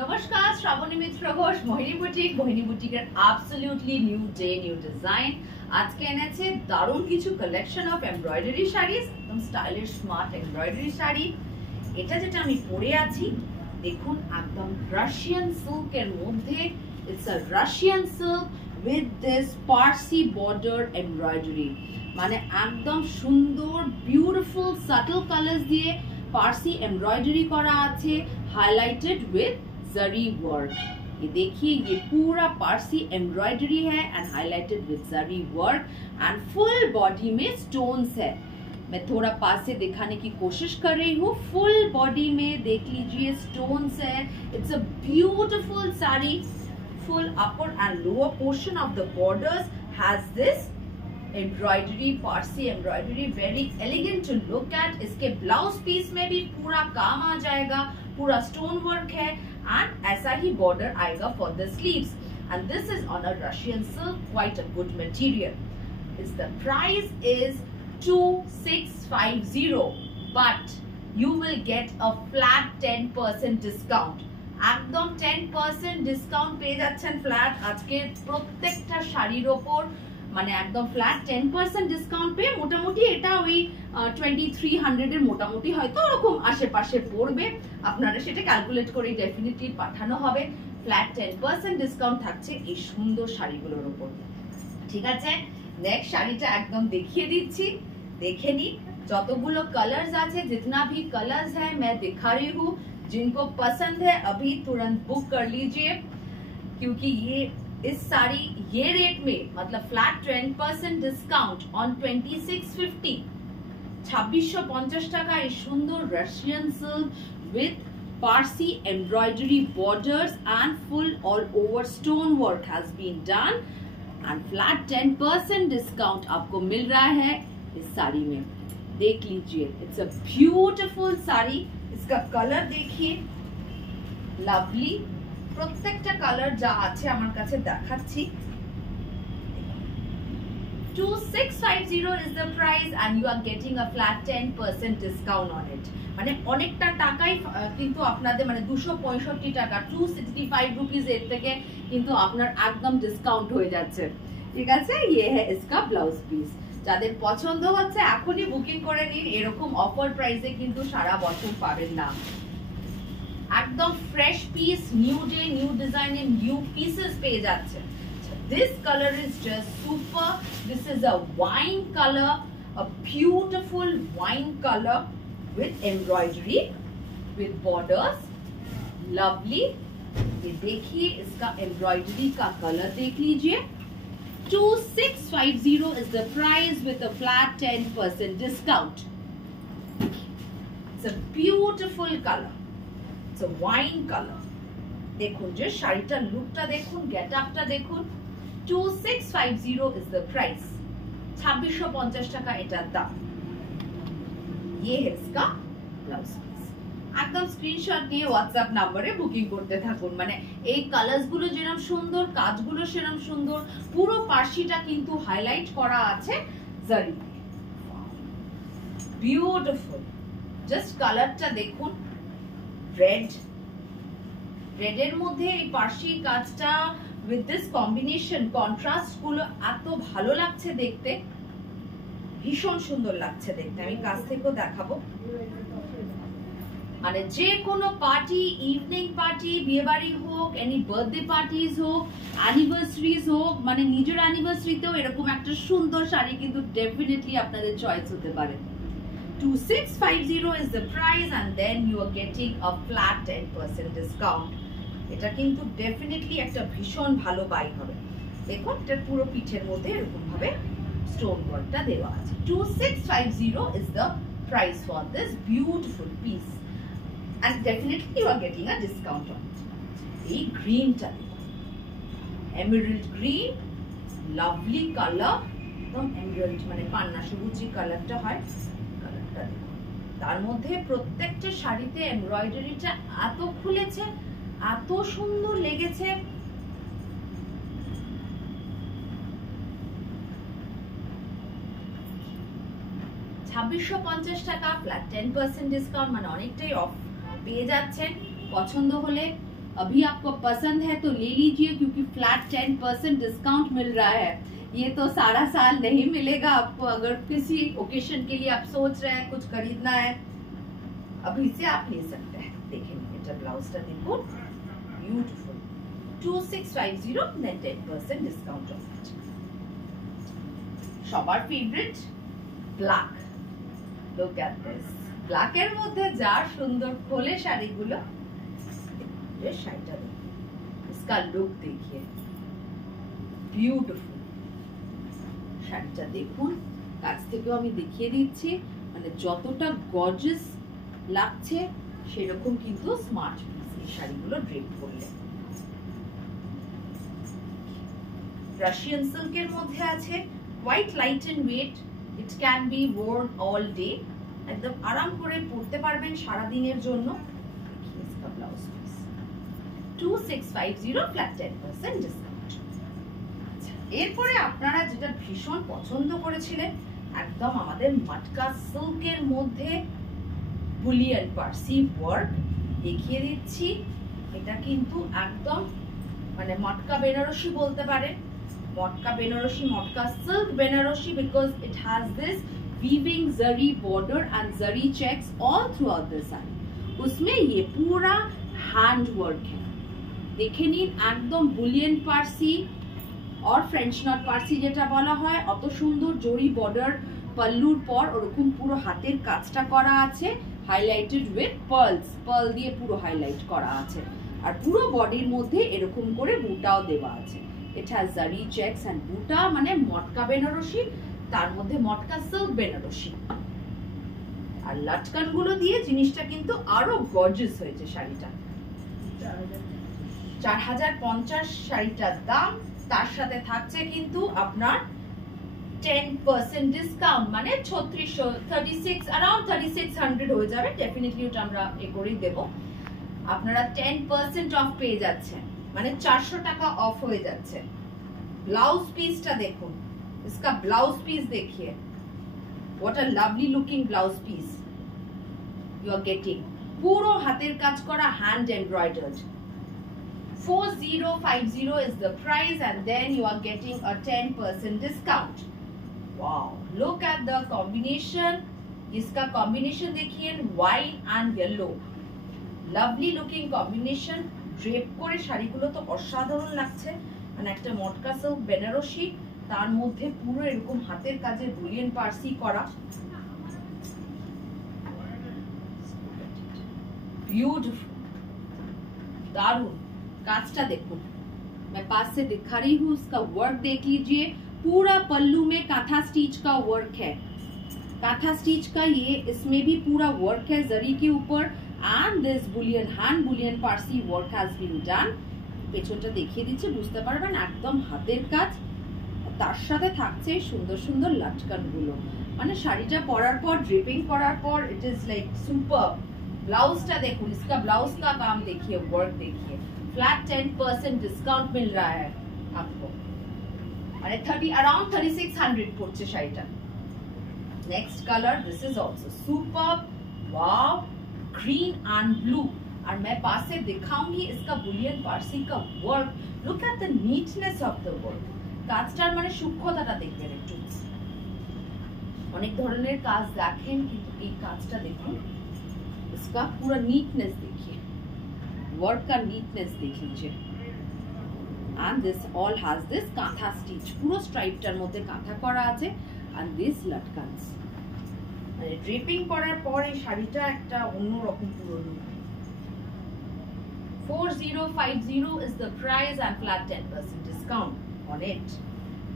নমস্কার, শ্রাবণী মিত্র ঘোষ, মোহিনী বুটিক। মোহিনী বুটিকের absolutely new day, new design. আজকে এনেছে দারুণ কিছু কালেকশন অফ এমব্রয়ডারি শাড়িজ, একদম স্টাইলিশ স্মার্ট এমব্রয়ডারি শাড়ি। এটা যেটা আমি পরে আছি দেখুন, একদম রাশিয়ান সিল্কের মধ্যে। It's a Russian silk with this Parsi border embroidery, মানে একদম সুন্দর বিউটিফুল সাটল কালার্স দিয়ে पारसी एम्ब्रॉयडरी करा আছে, हाईलाइटेड विद जरी वर्क। ये देखिए, ये पूरा पारसी एम्ब्रॉयडरी है and highlighted with zari work and full body में स्टोन्स है। मैं थोड़ा पास से दिखाने की कोशिश कर रही हूँ। फुल बॉडी में देख लीजिए स्टोन्स है। It's a beautiful sari. Full upper and lower portion of the borders has this embroidery, Parsi embroidery, very elegant to look at. इसके ब्लाउज पीस में भी पूरा काम आ जाएगा, पूरा स्टोन वर्क है एंड ऐसा ही बॉर्डर आएगा for the sleeves and this is on a Russian silk, quite a good material. Is the price is 2650 but you will get a flat 10% discount। একদম 10% ডিসকাউন্ট পেয়ে যাচ্ছেন ফ্ল্যাট আজকে প্রত্যেকটা শাড়ির ওপর, মানে একদম ফ্ল্যাট 10% ডিসকাউন্ট পেয়ে মোটামুটি এটা ওই 2300 এর মোটামুটি হয়তো ওরকম আশেপাশে পড়বে। আপনারা সেটা ক্যালকুলেট করে ডেফিনেটলি পাঠানো হবে। ফ্ল্যাট 10% ডিসকাউন্ট থাকছে এই সুন্দর শাড়িগুলোর উপর। ঠিক আছে, নেক্সট শাড়িটা একদম দেখিয়ে দিচ্ছি, দেখে নি। যতগুলো কালার্স আছে, जितना भी कलर्स है मैं दिखा रही हूँ। जिनको पसंद है अभी तुरंत बुक कर लीजिए, क्योंकि ये इस साड़ी ये रेट में, मतलब फ्लैट 10% डिस्काउंट ऑन 2650, 2650 টাকা এই সুন্দর Russian silk with Parsi embroidery borders and full all over stone work has been done and flat 10% discount आपको मिल रहा है इस साड़ी में। देख लीजिए, इट्स अ ब्यूटीफुल साड़ी। इसका कलर देखिए, लवली। প্রত্যেকটা কালার যা আছে আমার কাছে দেখাচ্ছি। 2650 is the price and you are getting a flat 10% discount on it। মানে অনেকটা টাকাই কিন্তু আপনাদের, মানে 265 টাকা, 265 রুপিস এর থেকে কিন্তু আপনার একদম ডিসকাউন্ট হয়ে যাচ্ছে। ঠিক আছে, ये है इसका ব্লাউজ পিস। যাদের পছন্দ হচ্ছে এখনই বুকিং করে নিন, এরকম অফার প্রাইসে কিন্তু সারা বছর পাবেন না। একদম fresh piece, new day, new ডিজাইনের নিউ পিসেস পেয়ে যাচ্ছে। This colour is just super. This is a wine colour, a beautiful wine colour with embroidery, with borders, lovely। ये देखिए, इसका एम्ब्रॉयडरी का कलर देख लीजिए। 2650 is the price with a flat 10% discount। It's a beautiful color, it's a wine color। দেখুন যে শাড়িটার লুকটা দেখুন, গেট আপটা দেখুন। 2650 is the price, 2650 টাকা এটার দাম। ये है इसका ब्लाउज पीस। একদম স্ক্রিনশট নিয়ে হোয়াটসঅ্যাপ নম্বরে বুকিং করতে থাকুন। মানে এই কালারস গুলো যেরকম সুন্দর, কাজগুলো সেরকম সুন্দর। পুরো পার্সিটা কিন্তু হাইলাইট করা আছে জারি দিয়ে। বিউটিফুল, জাস্ট কালারটা দেখুন, রেড, রেডের মধ্যে এই পার্সি কাজটা উইথ দিস কম্বিনেশন, কন্ট্রাস্ট গুলো এত ভালো লাগছে দেখতে, ভীষণ সুন্দর লাগছে দেখতে। আমি কাছ থেকেও দেখাবো। মানে যে কোনো পার্টি, ইভিনিং পার্টি, বিয়ে বাড়ি হোক, এনি বার্থডে পার্টিজ হোক, অ্যানিভার্সারিজ হোক, মানে নিজের অ্যানিভার্সারিতেও এরকম একটা সুন্দর শাড়ি কিন্তু ডেফিনেটলি আপনাদের চয়েস হতে পারে। 2650 is the price and then you are getting a flat 10% discount। এটা কিন্তু ডেফিনেটলি একটা ভীষণ ভালো বাই হবে। দেখুন, এটা পুরো পিঠের মধ্যে এরকম ভাবে স্টোন ওয়ার্কটা দেওয়া আছে। 2650 is the price for this beautiful piece and definitely you are getting a discount on it। এই গ্রিনটা দেখুন, এমেরাল্ড গ্রিন, লাভলি কালার, একদম এমেরাল্ড, মানে পান্না সবুজ যে কালারটা হয়, কালারটা দেখুন। তার মধ্যে প্রত্যেকটা শাড়িতে এমব্রয়ডারিটা এত খুলেছে, এত সুন্দর লেগেছে। 2650 টাকা, ফ্ল্যাট 10% ডিসকাউন্ট, মানে অনেকটাই অফ পেয়ে যাচ্ছেন। পছন্দ হলে अभी आपको पसंद है तो ले लीजिए, क्योंकि फ्लैट 10% डिस्काउंट मिल रहा है। ये तो सारा साल नहीं मिलेगा आपको। अगर किसी ओकेशन के लिए आप सोच रहे हैं कुछ खरीदना है, अभी से आप ले सकते हैं। देखेंगे এটা ব্লাউজটা দেখুন, beautiful 2650 then 10% discount off it. সবার favourite black, look at this. ব্ল্যাকের মধ্যে যা সুন্দর খোলে শাড়িগুলো, ये শাড়িটা দেখুন, इसका लुक देखिए, বিউটিফুল। শাড়িটা দেখুন, কাছ থেকেও আমি দেখিয়ে দিচ্ছি, মানে যতটা গর্জিয়াস লাগছে সেরকম কিন্তু স্মার্ট পিস এই শাড়িগুলো ড্রেপ করলে। রাশিয়ান সিল্কের মধ্যে আছে, quite light and weight, it can be worn all day, একদম আরাম করে পরতে পারবেন সারা দিনের জন্য। इसका ब्लाउज पीस 2650 फ्लैट 10% ডিসকাউন্ট। এরপরে আপনারা যেটা ভীষণ পছন্দ করেছিলেন, একদম আমাদের মটকা সিল্কের মধ্যে বুলিয়ান পার্সি ওয়ার্ক দেখিয়ে দিচ্ছি। এটা কিন্তু একদম মানে মটকা বেনারসি বলতে পারেন, matka Banarasi, matka silk Banarasi, because it has this weaving zari border and zari checks all throughout the sari। उसमें ये पूरा हैंड वर्क है, দেখে নিন, একদম বুলিয়ান পার্সি और फ्रेंच नॉट पार्सी যেটা বলা হয়, অত সুন্দর জরি বর্ডার পাল্লুর পর ওরকম পুরো হাতের কাজটা করা আছে, হাইলাইটেড উইথ পার্লস, পার্ল দিয়ে পুরো হাইলাইট করা আছে, আর পুরো বডির মধ্যে এরকম করে বুটাও দেওয়া আছে। ইট হ্যাজ জারি চেকস এন্ড বুটা, মানে মটকা বেনারসি, তার মধ্যে মটকা সিল্ক বেনারসি, আর লাটকান গুলো দিয়ে জিনিসটা কিন্তু আরো গর্জিয়াস হয়েছে। শাড়িটা 4050 শাড়িটার দাম, তার সাথে থাকছে কিন্তু আপনার 10% ডিসকাউন্ট, মানে 36 अराउंड 3600 হয়ে যাবে। ডেফিনেটলি ওটা আমরা এ করেই দেব। আপনারা 10% অফ পেয়ে যাচ্ছেন, মানে 400 টাকা অফ হয়ে যাচ্ছে। ব্লাউজ পিসটা দেখুন, इसका ब्लाउज पीस देखिए, what a lovely looking blouse piece you are getting, পুরো হাতের কাজ করা, hand embroidered. 4050 is the price, and then you are getting a 10% discount। Wow, look at the combination, इसका combination देखिए, white and yellow, lovely looking combination। Drape করে শাড়িগুলো তো অসাধারণ লাগছে, মানে একটা মটকা সিল্ক বেনারসি, তার মধ্যে পুরো এরকম হাতের কাজে বুলিয়ান পার্সি করা, বিউটিফুল, দারুণ। काजटा देखो, मैं पास से दिखा रही हूँ, उसका वर्क देख लीजिए, पूरा पल्लू में काथा स्टिच का वर्क है, काथा स्टिच का ये इसमें भी पूरा वर्क है जरी के ऊपर, and this bullion hand bullion Parsi work has been done. পেছনটা দেখিয়ে দিচ্ছি, বুঝতে পারবেন একদম হাতের কাজ, তার সাথে থাকছে সুন্দর সুন্দর লাটকান গুলো, মানে শাড়িটা পরার পর ড্রিপিং করার পর ইট इज लाइक सुपर। ब्लाउजটা দেখুন, इसका ब्लाउज का काम देखिए, वर्क देखिए, फ्लैट 10% डिस्काउंट मिल रहा है आपको, মানে 30 अराउंड 3600 পড়ছে শাড়িটা। Next colour, this is also super, wow, green and blue, और मैं पास से दिखाऊंगी इसका बुलियन पार्सी का work. Look at the neatness of the work, কাজটার মানে সূক্ষ্মতাটা দেখবেন একটু, অনেক ধরনের কাজ দেখেন কিন্তু এই কাজটা দেখুন, इसका पूरा नीटनेस देखिए, वर्क का नीटनेस देख लीजिए, and this all has this kantha stitch, পুরো স্ট্রাইপটার মধ্যে কাঁথা করা আছে, and this লাটকানস, মানে ড্রিপিং করার পর এই শাড়িটা একটা অন্যরকম পুরো look. 4050 is the price and flat 10% discount on it।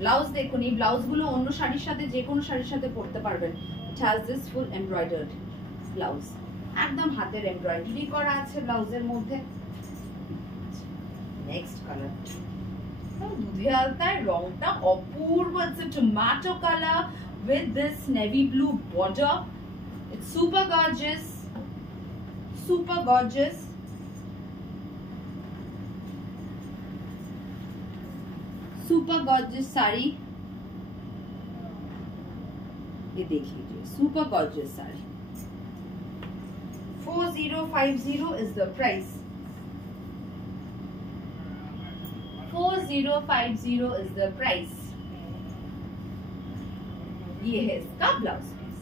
Blouse দেখুন, এই ব্লাউজগুলো অন্য শাড়ির সাথে যে কোনো শাড়ির সাথে পরতে পারবেন। It has this full embroidered blouse, একদম হাতের এমব্রয়ডারি করা আছে ব্লাউজের মধ্যে। নেক্সট কালার, দুধে আলতায় রংটা অপূর্ব, it's a tomato colour with this navy blue border, it's super gorgeous, super gorgeous। Super gorgeous sari, ये देख लीजिए, super gorgeous sari. 4050 is the price। 4050 is the price. ये है इसका blouse piece.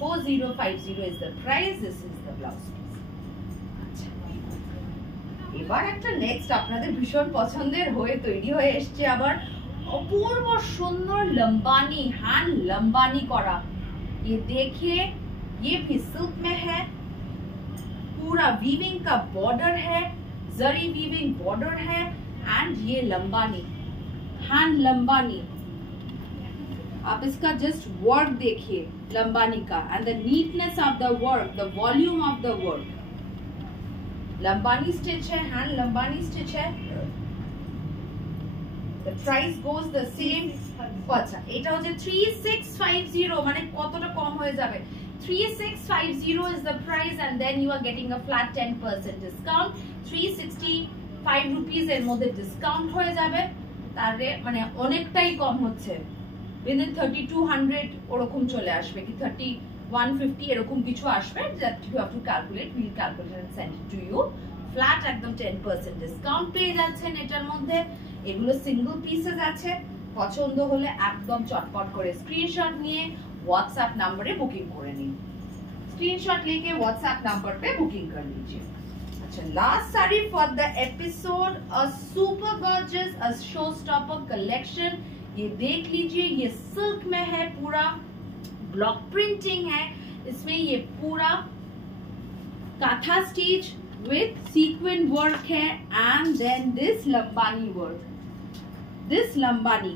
4050 is the price. This is the blouse piece. আচ্ছা, এবার একটা next আপনাদের ভীষণ পছন্দের হয়ে তৈরি হয়ে এসছে আবার অপূর্ব সুন্দর লম্বানি, হ্যান্ড লম্বানি করা. ये देखिए, ये भी सिल्क में है, पूरा वीविंग का बॉर्डर है, जरी वीविंग बॉर्डर है एंड ये लंबानी, हैंड लंबानी. आप इसका जस्ट वर्क देखिए लंबानी का and the neatness of the work, the volume of the work. Lambani stitch है, हैंड लंबानी स्टिच है. The price goes the same. আচ্ছা, এটা হচ্ছে 3650, মানে কতটা কম হয়ে যাবে. 3650 is the price and then you are getting a flat 10% discount. 365 rupees এর মধ্যে ডিসকাউন্ট হয়ে যাবে. তারে মানে অনেকটাই কম হচ্ছে. within 3200 ওরকম চলে আসবে কি 3150 এরকম কিছু আসবে. that you have to calculate, we'll calculate and send it to you. flat একদম 10% ডিসকাউন্ট পেয়ে যাচ্ছেন এটার মধ্যে. এগুলো সিঙ্গেল পিসেস আছে. পছন্দ হলে একদম চটপট করে স্ক্রিনশট নিয়ে व्हाट्सएप नंबर पे बुकिंग করে নিন. स्क्रीनशॉट लेके व्हाट्सएप नंबर पे बुकिंग कर लीजिए. अच्छा, last sari for the episode, a super gorgeous, a show stopper collection. ये देख लीजिए, ये सिल्क में है, पूरा ब्लॉक प्रिंटिंग है. इसमें ये पूरा kantha stitch with sequin work है and then this Lambani work. This lambani,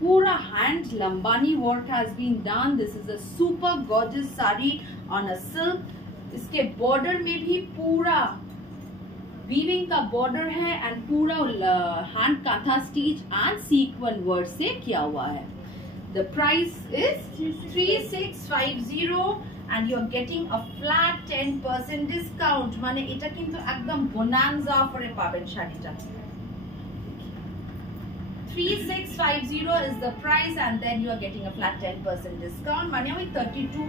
pura hand lambani work has been done. This is a super gorgeous sari on a silk. इसके border में भी पूरा weaving का border है and पूरा hand काथा stitch and sequin work से किया हुआ है. The price is 3650 and you are getting a flat 10% discount. माने इटा किंतु एकदम bonanza ऑफर ए पाবেন শাড়িটা. 3650 is the price and then you are getting a flat 10% discount. মানে ওই 32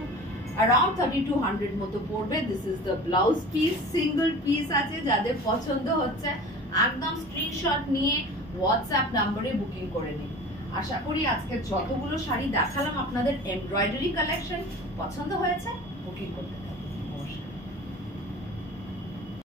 around 3200 মতো পড়বে. This is the blouse piece, single piece আছে. যাদের পছন্দ হচ্ছে একদম স্ক্রিনশট নিয়ে WhatsApp নম্বরে বুকিং করে নিন. আশা করি আজকে যতগুলো শাড়ি দেখালাম আপনাদের এমব্রয়ডারি কালেকশন পছন্দ হয়েছে. বুকিং করতে